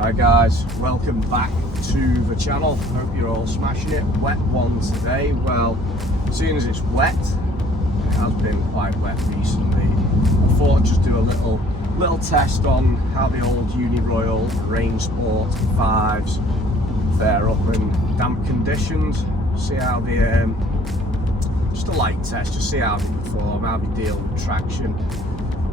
Hi guys, welcome back to the channel. Hope you're all smashing it. Wet one today. Well, seeing as it's wet, it has been quite wet recently, I thought I'd just do a little test on how the old Uniroyal Rainsport 5s fare up in damp conditions. See how they, just a light test, just see how they perform, how they deal with traction.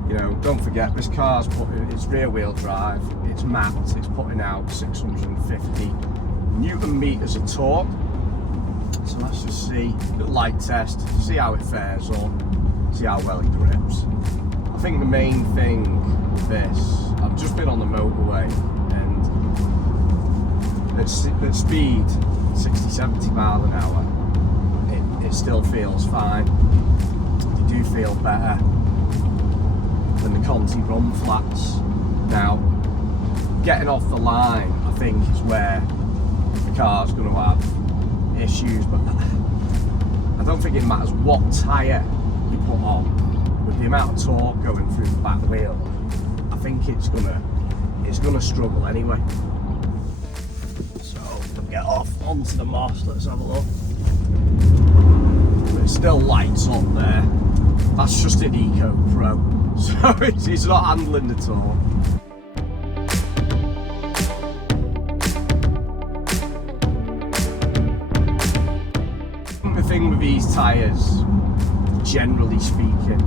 You know, don't forget this car's it's rear wheel drive, it's mapped, it's putting out 650 Newton meters of torque. So let's just see, a light test, see how it fares up, see how well it grips. I think the main thing with this, I've just been on the motorway and at speed, 60-70 mile an hour, it still feels fine. You do feel better than the Conti run flats. Now, getting off the line, I think, is where the car's going to have issues, but I don't think it matters what tyre you put on. With the amount of torque going through the back wheel, I think it's gonna struggle anyway. So we'll get off onto the moss. Let's have a look. It still lights up there. That's just an Eco Pro, so it's not handling the torque. The thing with these tyres, generally speaking,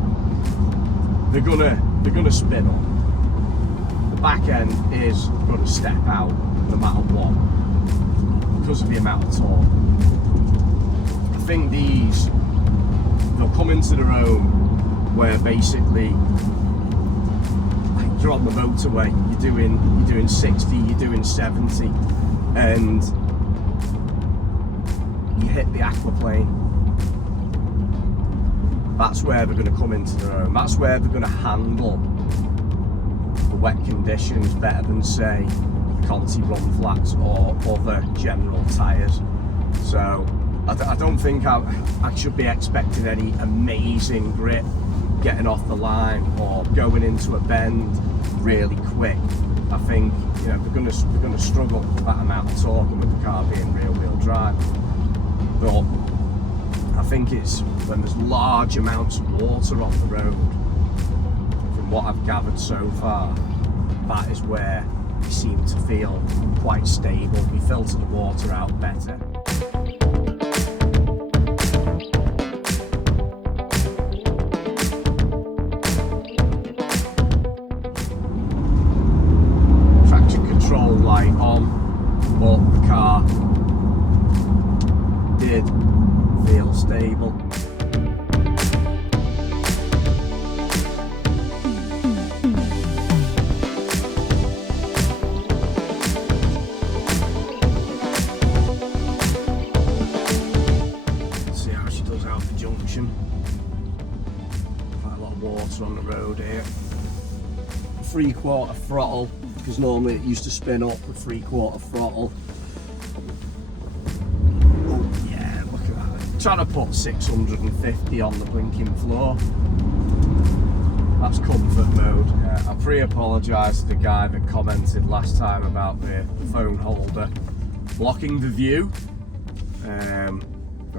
they're gonna spin up. The back end is gonna step out no matter what because of the amount of torque. I think they'll come into their own where basically you're on the motorway, you're doing 60, you're doing 70, and you hit the aquaplane. That's where they're going to come into their own. That's where they're going to handle the wet conditions better than, say, the Conti run flats or other general tyres. So I don't think I should be expecting any amazing grip getting off the line or going into a bend really quick. I think, you know, they're going to struggle with that amount of torque with the car being rear wheel drive. But I think it's when there's large amounts of water on the road, from what I've gathered so far, that is where they seem to feel quite stable. We filter the water out better. Traction control light on, but the car did feel stable. Let's see how she does out the junction. Quite a lot of water on the road here. 3/4 throttle, because normally it used to spin up with 3/4 throttle. Trying to put 650 on the blinking floor. That's comfort mode. Yeah, I pre-apologise to the guy that commented last time about the phone holder blocking the view. I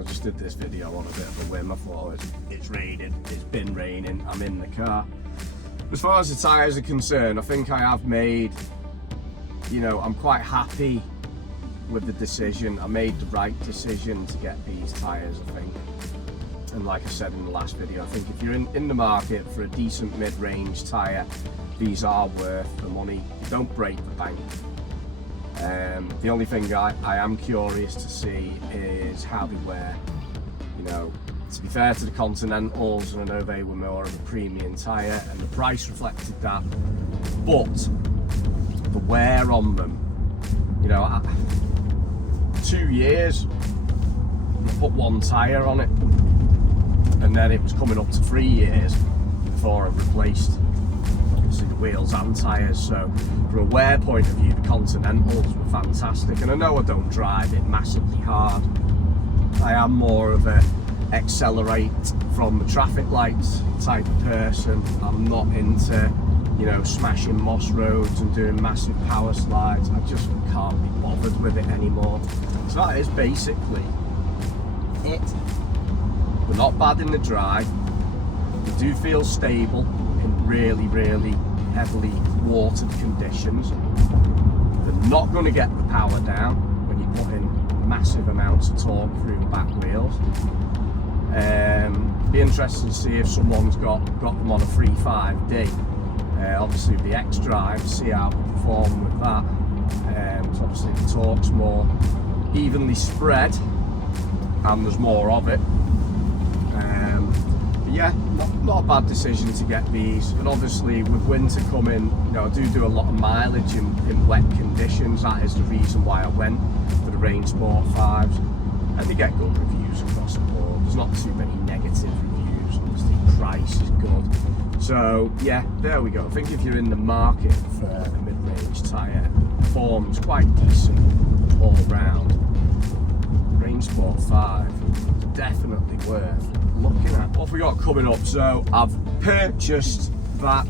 just did this video on a bit of a whim. I thought it's raining, it's been raining, I'm in the car. As far as the tyres are concerned, I think I have made, you know, I'm quite happy with the decision. I made the right decision to get these tyres, I think. And like I said in the last video, I think if you're in the market for a decent mid-range tyre, these are worth the money. You don't break the bank. The only thing I am curious to see is how they wear. You know, to be fair to the Continentals, and I know they were more of a premium tyre and the price reflected that, but the wear on them, you know, 2 years, I put one tyre on it, and then it was coming up to 3 years before I replaced obviously the wheels and tyres. So from a wear point of view, the Continentals were fantastic, and I know I don't drive it massively hard. I am more of a accelerate from the traffic lights type of person. I'm not into you know, smashing moss roads and doing massive power slides. I just can't be bothered with it anymore. So that is basically it. We're not bad in the dry. We do feel stable in really, really heavily watered conditions. They're not going to get the power down when you put in massive amounts of torque through the back wheels. Be interested to see if someone's got them on a 3.5D. Obviously the X-Drive, see how we perform with that. So obviously the torque's more evenly spread and there's more of it. But yeah, not a bad decision to get these. And obviously with winter coming, you know, I do a lot of mileage in wet conditions. That is the reason why I went for the Rainsport 5s. And they get good reviews across the board. There's not too many negative reviews. Obviously price is good. So yeah, there we go. I think if you're in the market for a mid-range tyre, performs quite decent all round. Rainsport 5, definitely worth looking at. What have we got coming up? So I've purchased that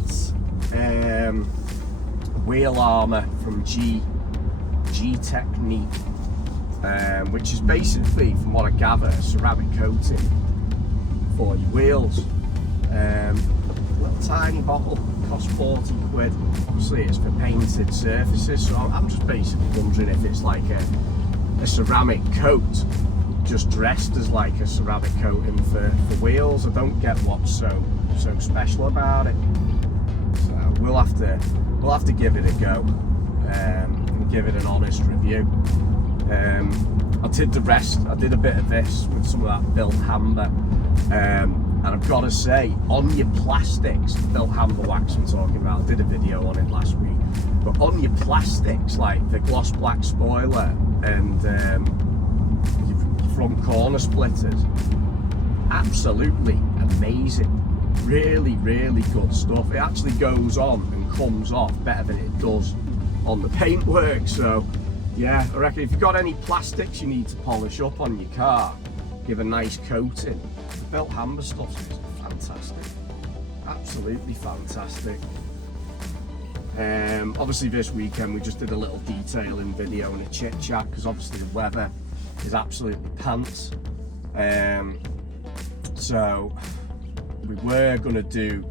wheel armour from G Technique, which is basically, from what I gather, a ceramic coating for your wheels. Little tiny bottle, costs 40 quid. Obviously it's for painted surfaces, so I'm just basically wondering if it's like a ceramic coat just dressed as like a ceramic coating for wheels. I don't get what's so special about it, so we'll have to give it a go and give it an honest review. I did the rest. I did a bit of this with some of that built hamber, and I've got to say, on your plastics, built hamber wax I'm talking about, I did a video on it last week, but on your plastics, like the gloss black spoiler and your front corner splitters, absolutely amazing. Really, really good stuff. It actually goes on and comes off better than it does on the paintwork. So yeah, I reckon if you've got any plastics you need to polish up on your car, give a nice coating. The built hamber stuff is fantastic, absolutely fantastic. Obviously this weekend we just did a little detailing video and a chit chat, because obviously the weather is absolutely pants. So we were going to do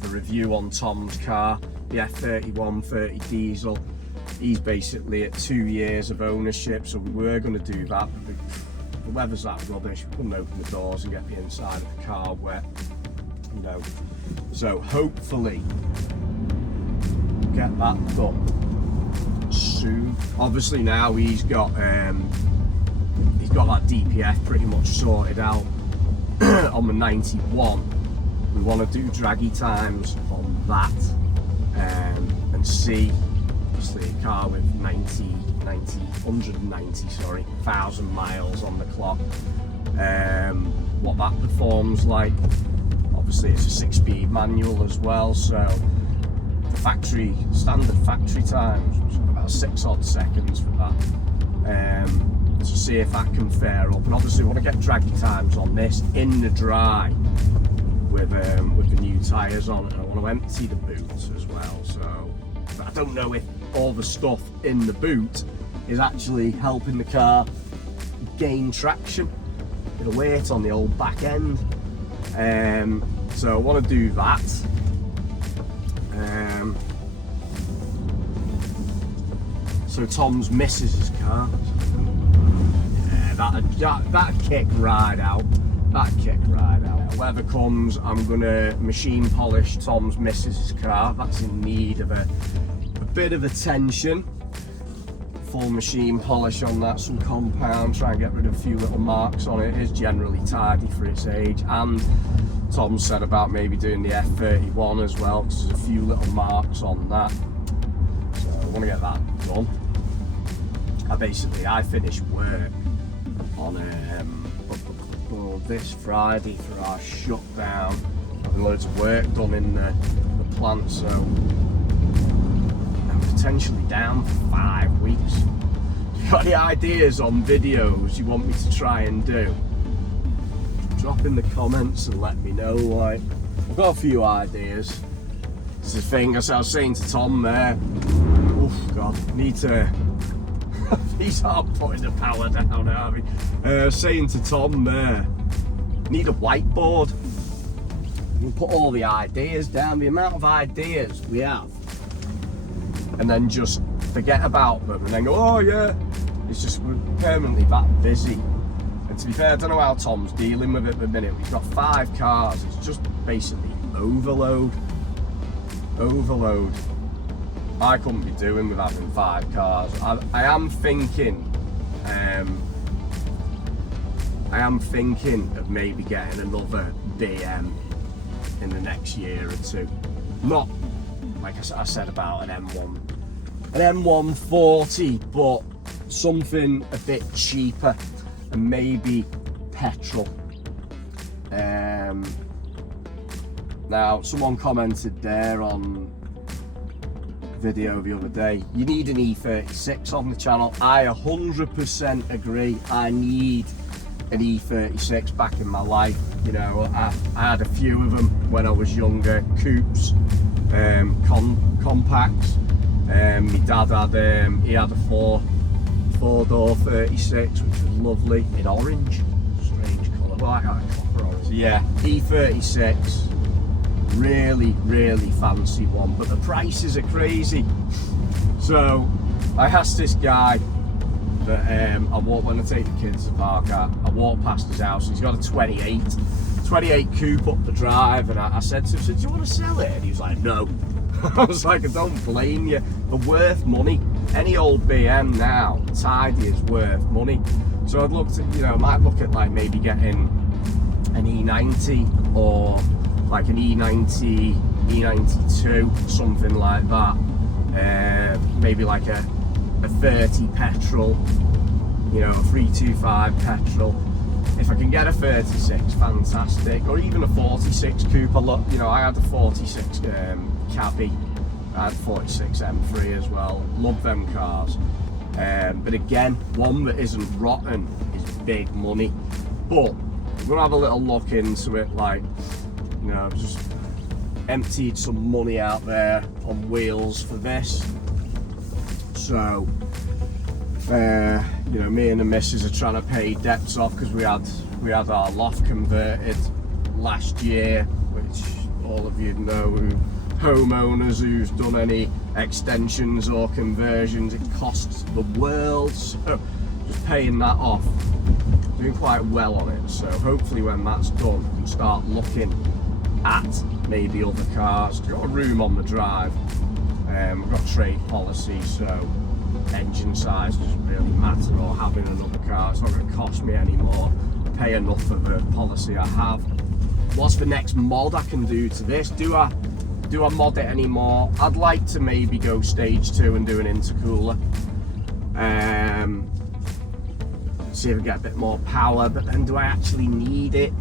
the review on Tom's car, the F31 30 diesel. He's basically at 2 years of ownership, so we were going to do that, but the weather's that rubbish. We couldn't open the doors and get the inside of the car wet, you know. So hopefully get that done soon. Obviously now he's got that DPF pretty much sorted out on the 91. We want to do draggy times on that, and see, obviously a car with 190,000 miles on the clock, what that performs like. Obviously it's a 6-speed manual as well, so the standard factory times was about 6 odd seconds for that. To see if that can fare up, and obviously we want to get draggy times on this in the dry with the new tyres on, and I want to empty the boot as well. So I don't know if all the stuff in the boot is actually helping the car gain traction, bit of weight on the old back end. So I want to do that. So Tom's missus' car. That'd kick right out. Weather comes, I'm gonna machine polish Tom's missus' car. That's in need of a bit of attention. Full machine polish on that, some compound, try and get rid of a few little marks on it. It is generally tidy for its age. And Tom said about maybe doing the F31 as well, because there's a few little marks on that. So I want to get that done. I finish work on this Friday for our shutdown. Having loads of work done in the plant, so I'm potentially down for 5 weeks. If you've got any ideas on videos you want me to try and do, drop in the comments and let me know. Like, I've got a few ideas. It's the thing, as I was saying to Tom there, oh God, need to, these aren't putting the power down, are we? I was saying to Tom there, need a whiteboard. We'll put all the ideas down, the amount of ideas we have, and then just forget about them and then go, oh yeah, it's just we're permanently that busy. And to be fair, I don't know how Tom's dealing with it at the minute. We've got 5 cars, it's just basically overload. I couldn't be doing with having 5 cars. I am thinking of maybe getting another BM in the next year or 2. Not like I said about an M140, but something a bit cheaper and maybe petrol. Now, someone commented there on video the other day, you need an E36 on the channel. I 100% agree. I need an E36 back in my life. You know, I had a few of them when I was younger, coupes, compacts. My dad had, he had a four-door 36, which was lovely, in orange, strange colour, like copper orange. So yeah, E36, really fancy one, but the prices are crazy. So I asked this guy that I walk when I take the kids to the park, I walk past his house. He's got a 28 coupe up the drive, and I said to him, do you want to sell it? And he was like, no. I was like, I don't blame you. They're worth money. Any old BM now, tidy, is worth money. So I'd look to, you know, might look at like maybe getting an E90 or like an E90, E92, something like that. Maybe like a 30 petrol, you know, a 325 petrol. If I can get a 36, fantastic, or even a 46 coupe. You know, I had a 46 Cabby, I had 46 M3 as well. Love them cars. But again, one that isn't rotten is big money. But we're gonna have a little look into it. Like, you know, I've just emptied some money out there on wheels for this. So, you know, me and the missus are trying to pay debts off because we had our loft converted last year, which all of you know, homeowners who's done any extensions or conversions, it costs the world. So just paying that off, doing quite well on it. So hopefully when that's done, we can start looking at maybe other cars. We've got a room on the drive, we've got trade policy, so engine size doesn't really matter, or having another car, it's not going to cost me anymore. I pay enough for the policy I have. What's the next mod I can do to this? Do I mod it anymore? I'd like to maybe go stage 2 and do an intercooler. See if I get a bit more power, but then do I actually need it?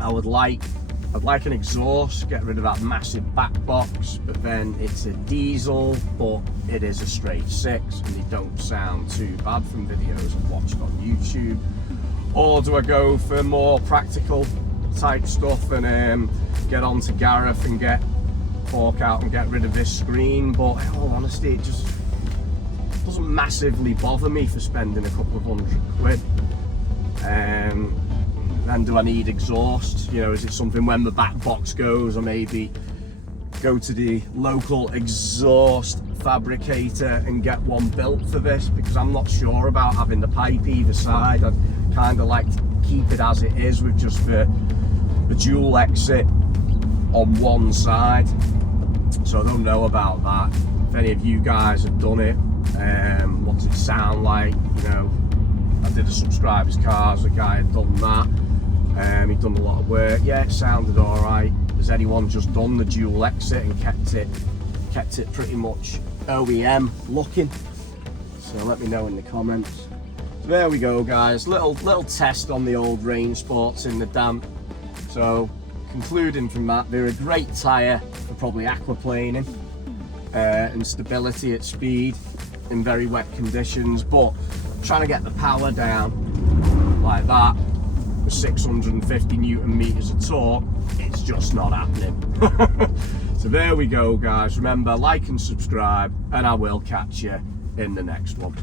I'd like an exhaust, get rid of that massive back box, but then it's a diesel, but it is a straight 6 and they don't sound too bad from videos I've watched on YouTube. Or do I go for more practical type stuff and get onto Gareth and fork out and get rid of this screen? But in all honesty, it just doesn't massively bother me for spending a couple of £100. And do I need exhaust? You know, is it something when the back box goes, or maybe go to the local exhaust fabricator and get one built for this? Because I'm not sure about having the pipe either side. I'd kind of like to keep it as it is with just the dual exit on one side. So I don't know about that. If any of you guys have done it, what does it sound like? You know, I did a subscriber's cars, the guy had done that. He'd done a lot of work. Yeah, it sounded alright. Has anyone just done the dual exit and kept it pretty much OEM looking? So let me know in the comments. So there we go, guys. Little test on the old Rainsports in the damp. So concluding from that, they're a great tyre for probably aquaplaning and stability at speed in very wet conditions, but trying to get the power down like that with 650 Newton meters of torque, it's just not happening. So there we go, guys. Remember, like and subscribe, and I will catch you in the next one.